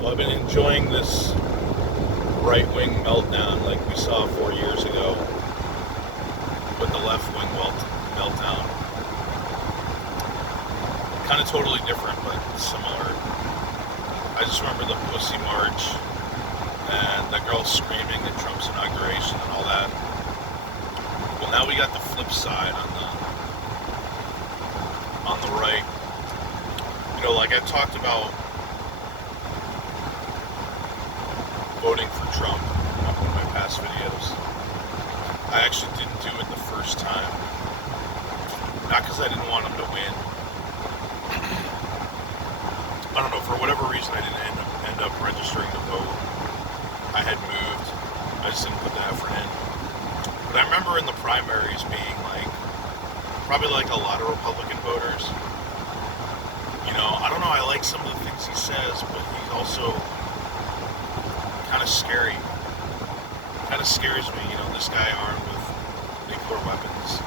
Well, I've been enjoying this right-wing meltdown like we saw 4 years ago with the left-wing meltdown. Kind of totally different, but similar. I just remember the Pussy March and the girl screaming at Trump's inauguration and all that. Well, now we got the flip side on the right. Like I talked about voting for Trump in one of my past videos. I actually didn't do it the first time. Not because I didn't want him to win. I don't know, for whatever reason I didn't end up registering to vote. I had moved. I just didn't put the effort in. But I remember in the primaries being probably like a lot of Republican voters. I don't know, I like some of the things he says, but he's also kind of scary. Kind of scares me, this guy armed with nuclear weapons.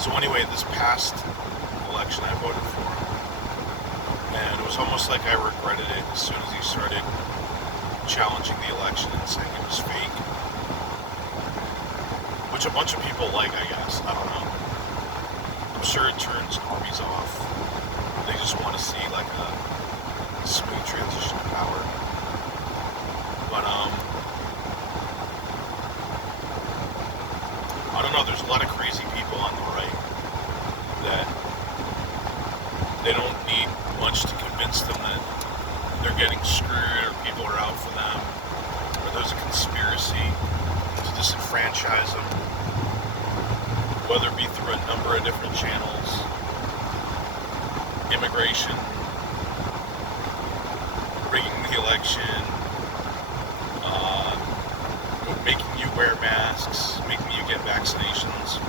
So anyway, this past election I voted for him. And it was almost like I regretted it as soon as he started challenging the election and saying it was fake. Which a bunch of people like, I guess. I don't know. I'm sure it turns normies off. They just want to see like a smooth transition to power. But I don't know, there's a lot of crazy people on the right that they don't need much to convince them that they're getting screwed or people are out for them, or there's a conspiracy to disenfranchise them, whether it be through a number of different channels. Immigration, rigging the election, making you wear masks, making you get vaccinations.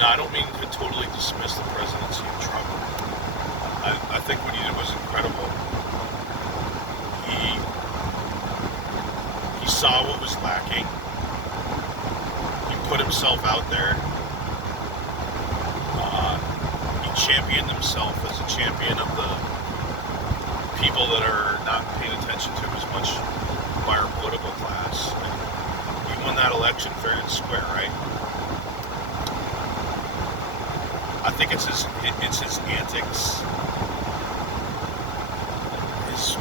Now, I don't mean to totally dismiss the presidency of Trump. I think what he did was incredible. He saw what was lacking. He put himself out there. Championed himself as a champion of the people that are not paid attention to as much by our political class. And he won that election fair and square, right? I think it's his antics, his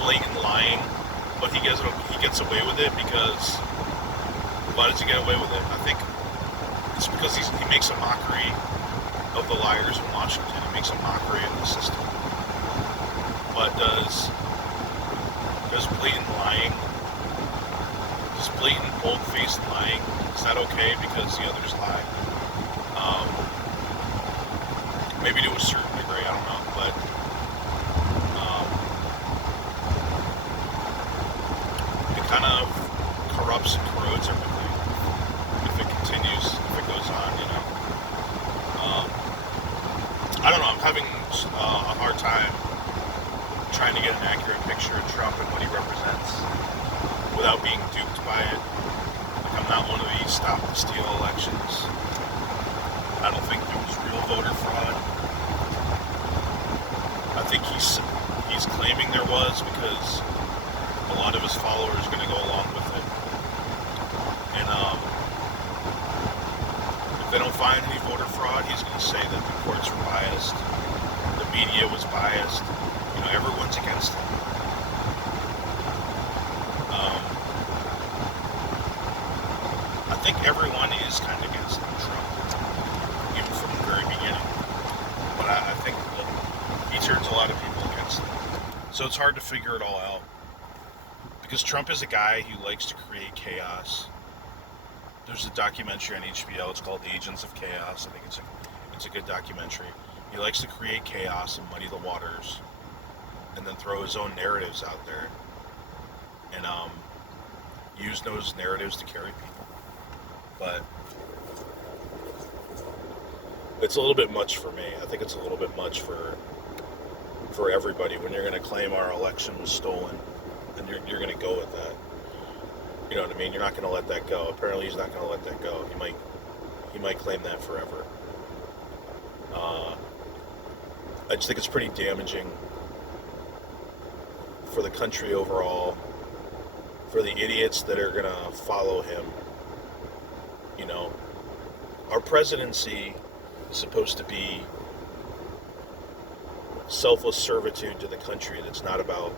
blatant lying, but he gets away with it because why does he get away with it? I think it's because he makes a mockery of the liars in Washington. It makes a mockery of the system. But does blatant lying, does blatant bold-faced lying, is that okay because the others lie? Maybe to a certain degree, I don't know, but it kind of corrupts and corrodes everything if it continues, if it goes on, I don't know, I'm having a hard time trying to get an accurate picture of Trump and what he represents without being duped by it. Like, I'm not one of these stop and steal elections. I don't think there was real voter fraud. I think he's claiming there was because a lot of his followers are going to go along with it. And if they don't find any voter fraud, he's going to say that the courts were biased, the media was biased, everyone's against him. I think everyone is kind of against Trump, even from the very beginning. But I think he turns a lot of people against him. So it's hard to figure it all out. Because Trump is a guy who likes to create chaos. There's a documentary on HBO. It's called Agents of Chaos. I think it's a good documentary. He likes to create chaos and muddy the waters, and then throw his own narratives out there, and use those narratives to carry people. But it's a little bit much for me. I think it's a little bit much for everybody when you're going to claim our election was stolen, and you're going to go with that. You know what I mean? You're not going to let that go. Apparently, he's not going to let that go. He might claim that forever. I just think it's pretty damaging for the country overall, for the idiots that are gonna follow him. You know, our presidency is supposed to be selfless servitude to the country. That's not about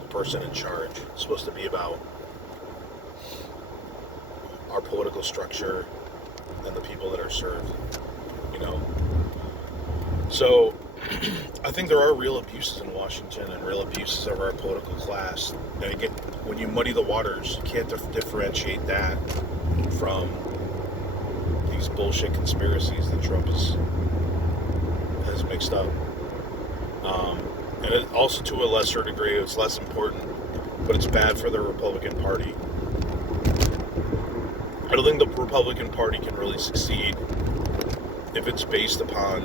the person in charge. It's supposed to be about our political structure and the people that are served. You know, so I think there are real abuses in Washington and real abuses of our political class. And again, when you muddy the waters, you can't differentiate that from these bullshit conspiracies that Trump has mixed up. And it also, to a lesser degree, it's less important, but it's bad for the Republican Party. I don't think the Republican Party can really succeed if it's based upon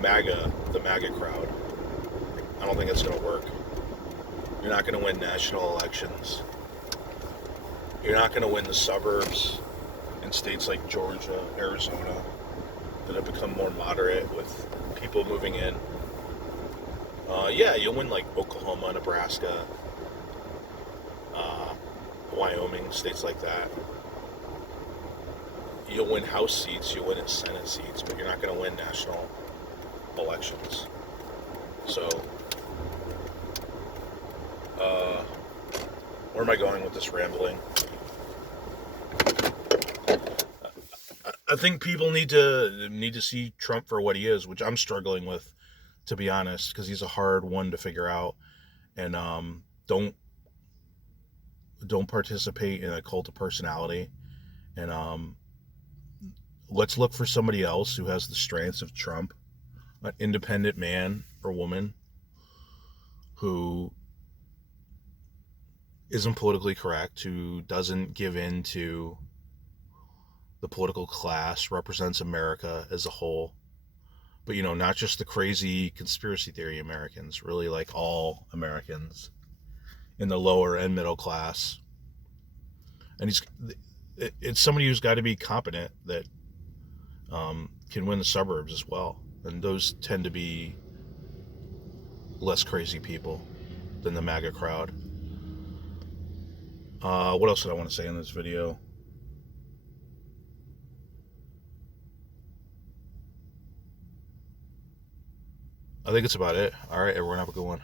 MAGA, the MAGA crowd. I don't think it's going to work. You're not going to win national elections. You're not going to win the suburbs in states like Georgia, Arizona, that have become more moderate with people moving in. Yeah, you'll win like Oklahoma, Nebraska, Wyoming, states like that. You'll win House seats, you'll win Senate seats, but you're not going to win national elections. So, where am I going with this rambling? I think people need to see Trump for what he is, which I'm struggling with, to be honest, because he's a hard one to figure out. And don't participate in a cult of personality. And let's look for somebody else who has the strengths of Trump, an independent man or woman who isn't politically correct, who doesn't give in to the political class, represents America as a whole. But, you know, not just the crazy conspiracy theory Americans, really like all Americans in the lower and middle class. And it's somebody who's got to be competent, that can win the suburbs as well. And those tend to be less crazy people than the MAGA crowd. What else did I want to say in this video? I think it's about it. All right, everyone, have a good one.